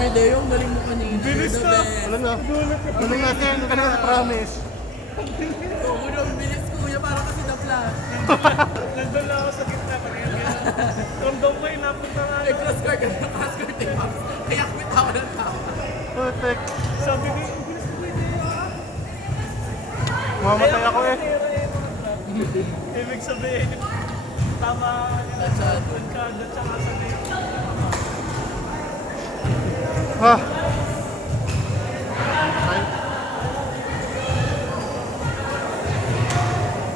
Pwede yung galing mo kanina. Bilis The na. best. Alam na. Alam natin, ano ka na, promise. Oo, ang bilis kuya, parang kasi the flash. Nandun lang ako sa gitna. Ramdam ko yung napunta nga. May cross court, cross court yung ups. Kaya kumita ako ng tao. Putek. Sabi ko, ang bilis ko ito Mamatay ako eh. Ibig sabihin, tama yung kada tsaka sa name. Ha? Ay,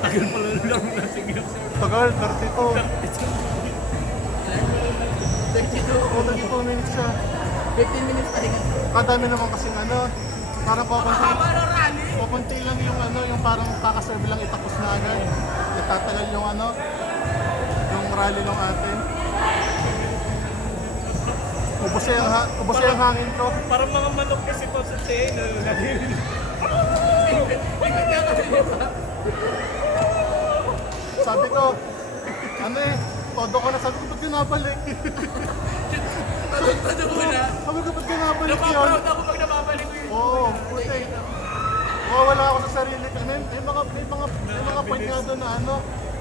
Tagal pala lang na sige. tagal, 32. 32. O, 32 minutes siya. 15 minutes pa rin. Kadami naman kasing ano, parang Haba ng rally. pupunti lang yung ano, yung parang kakaserve lang itapos na agad. Itatagal yung ano, yung rally ng atin. Ubos yung hangin ko. Parang mga manok kasi po sa chain. Sabi ko, ano eh, todo ko na. Sabi ko, ba't ka nabalik? Tanong mo na. Sabi ko, ba't ka nabalik yun? Napaproud ako pag nababalik ko yun. Oo, puti. Wala ako sa sarili ko. May mga point nga doon na ano,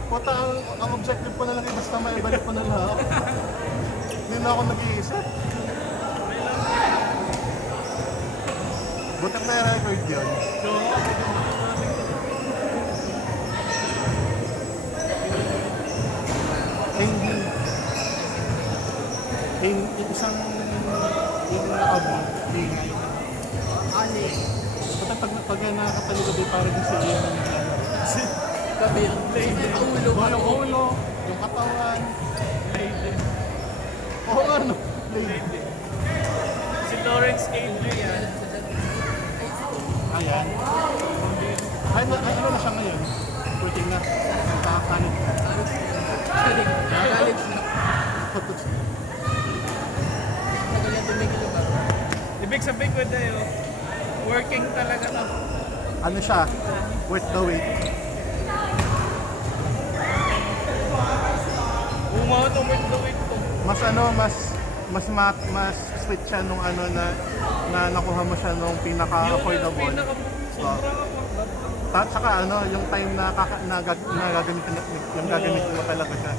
puta, ang objective ko na lang, basta maibalik ko na lang. Hindi na ako nag-iisip. Butak na yung record yun. Isang yung nakaabot, ingay. Ani. Butak pag nakakataligo din parang yung sa iyo ng Kabil. Ulo. yung ulo, yung katawan. Oo nga no. Si Lawrence Adrian. Ayan. Ay, ano na siya ngayon? Pwedeng na. Nakakalit. College na. Tagal yan tumigil ba? Ibig sabihin ko tayo, working talaga na. Ano siya? Worth the wait. Umawa to worth the wait to. Mas ano, mas sweet siya nung ano na nakuha mo siya nung pinaka-affordable. Sobrang affordable. Saka ano, yung time na gagamitin mo talaga siya.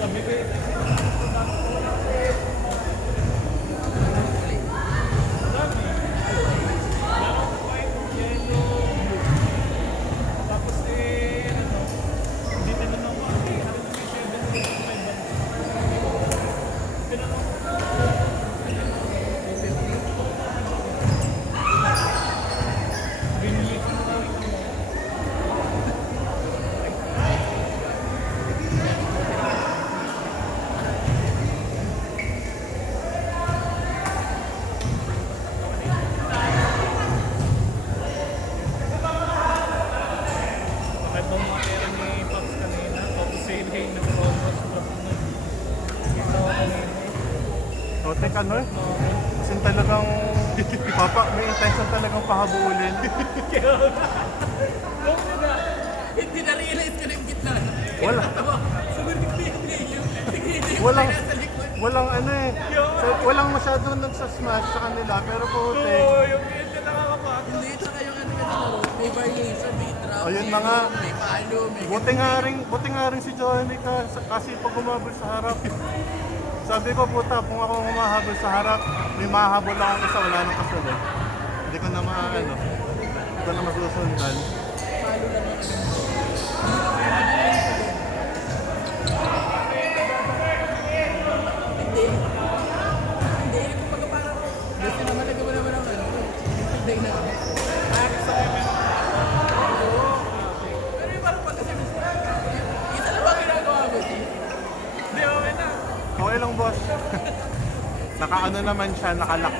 Sabi ko, bakit ba mga pera ni Pops kanina? Tapos si Hey nag-promos drop na. Ito kanina. So, tek ano eh? Kasi talagang may intention talagang pahabulin. Hindi na-realize ko na yung gitna. Wala. Sabi ko yung Leo. Sige, Walang, nasa likod. walang ano eh. So, walang masyadong nagsasmash sa kanila, pero puti. Oo, yung hindi nakakapagod. Hindi, tsaka yung ano kasi laro, may variation, may drop, Ayun may na nga. loop, may palo, may Buti nga rin si Johnny kasi pag umabol sa harap. Sabi ko, puta, kung ako humahabol sa harap, may mahabol akong isa, wala nang kasunod. Hindi ko na maano. Hindi ko na masusundan. palo lang yung ano. Hindi. Hindi, kumbaga parang, gusto naman nagawa naman ang ano, hindi na. Pero yung parang pag kasi, isa lang ba ginagawa mo, G? Hindi, okay na. Okay lang, boss. Nakaano naman siya, nakalock.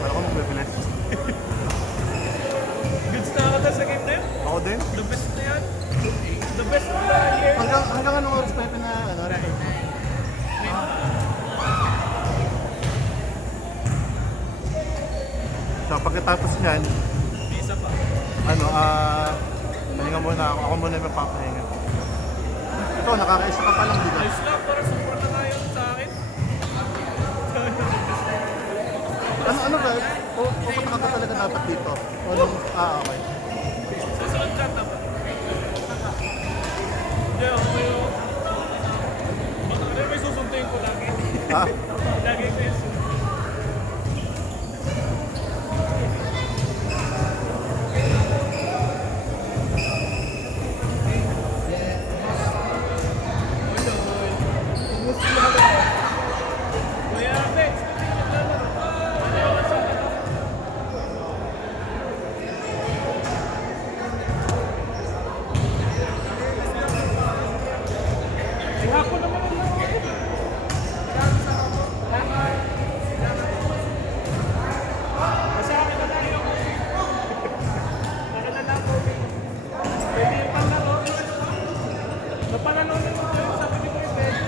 Wala ko magbibilis. Goods na ako sa game na yun. Ako din. The best na yan. The best of the year. Hanggang anong oras pa yung pagkatapos niyan, May isa pa. ano, pahinga muna ako. Ako muna yung mapapahinga. Ito, nakakaisa ka pa lang, di ba? Ayos lang, para support na tayo sa akin. Ano ba? Pupunta ka talaga dapat dito. O nung, okay. Susunod ka na ba? Hindi, okay yun. Ano may susunduin ko lagi? Ah, Lagi ko yung susunod. Kuya Apex, pati yung naglalaro. Ano yung nasa akin? Ay, hapon naman ang laro. Kasi akin na lang yung akin na lang pwede yung panlaro. Napananood mo tayo, sabi ni Kuya Pwede.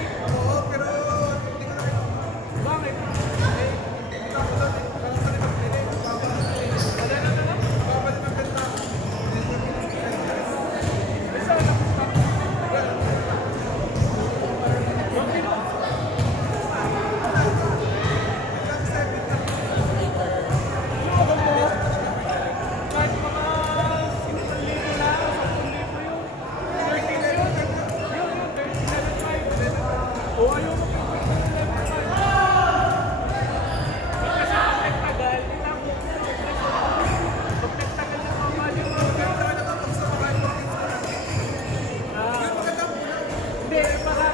Bakit? Kahit mga 5,000 na, 10,000 yun. 13 yun. Yun, 13,500. O ayaw mo kung 13,500. Kasi pag nagtagal, tingnan mo. Pag nagtagal na pamali mo. Hindi, para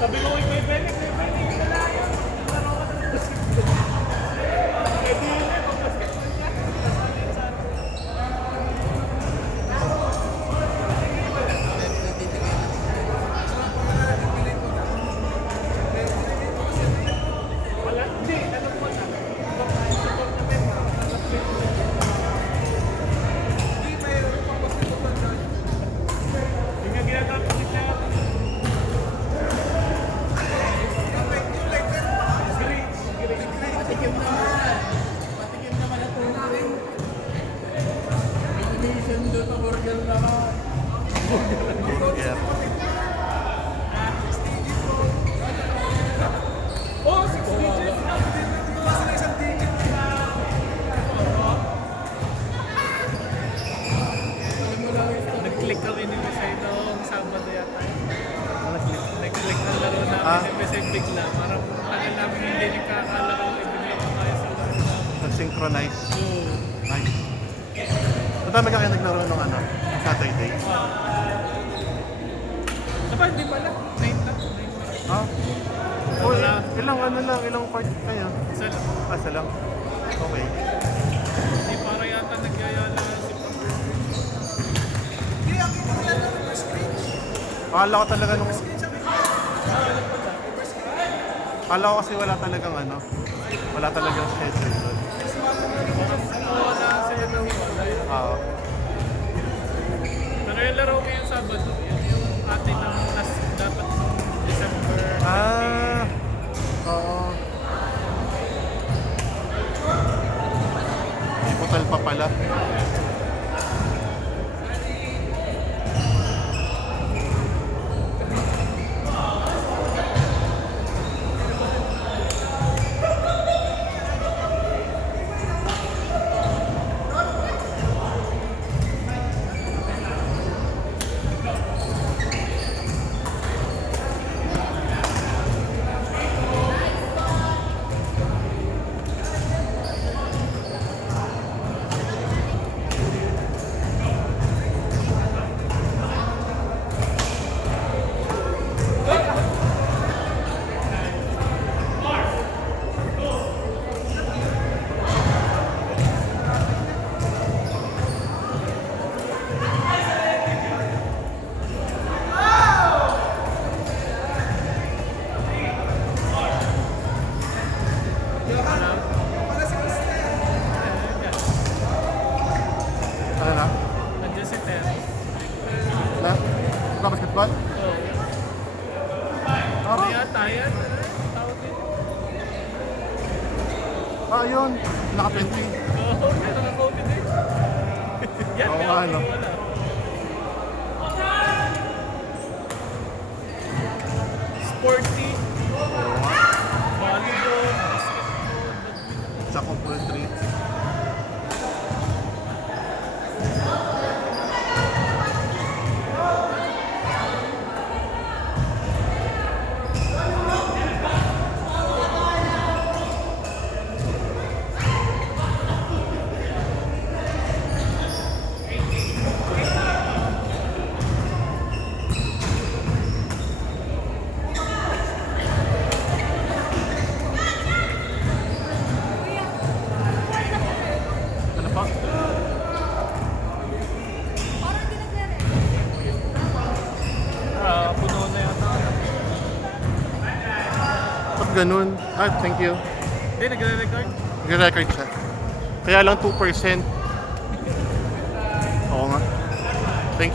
sabi ko kay Kuya Benny, yun na lang yun. Laro ka ng basketball. Eh di yun eh, pag basketball niya. Kasama yun sa ano. Wala, hindi, ano po na. Support na men. Hindi nga ginagawa ni Kuya. Patikim naman. Patikim naman ang tubig. Animation doon na burger naman. yeah. Oh, 6 digits! Nag-click kami ni Misay noong Sabado yata. Nag-click ang laro namin ni Misay bigla. Parang tagal namin hindi nagkakalaro. Ibigla pa tayo sa laro namin. Nag-synchronize. So, Nice. Madami ka kayo naglaro ng ano, Saturday. Aba, hindi pala. 9 lang. 9 lang. Ah? Oh, ilang ano lang, ilang part kayo? Isa lang. Asa lang. Okay. Hindi para yata nagyayala si Papa. Akala ko talaga nung... Akala ko kasi wala talagang ano, wala talagang schedule doon. Wala sila nang hiwalay. Oo. Pero yung laro ko yung Sabado, yun yung atin ng last dapat nung December 20. Oo. Iputal pa pala. Ano na? Nandiyan si Terry. Na? Basketball? Ah, yun. Naka-20. Oo, ito na COVID eh. Yan, Oo may nga, ako no? wala. Sporty, volleyball, basketball, badminton. Sa couple treats. Ano pa? Puno na yata. Ba't ganun? Ah, thank you. Hindi, nagre-record. Nag-record siya. Kaya lang 2%.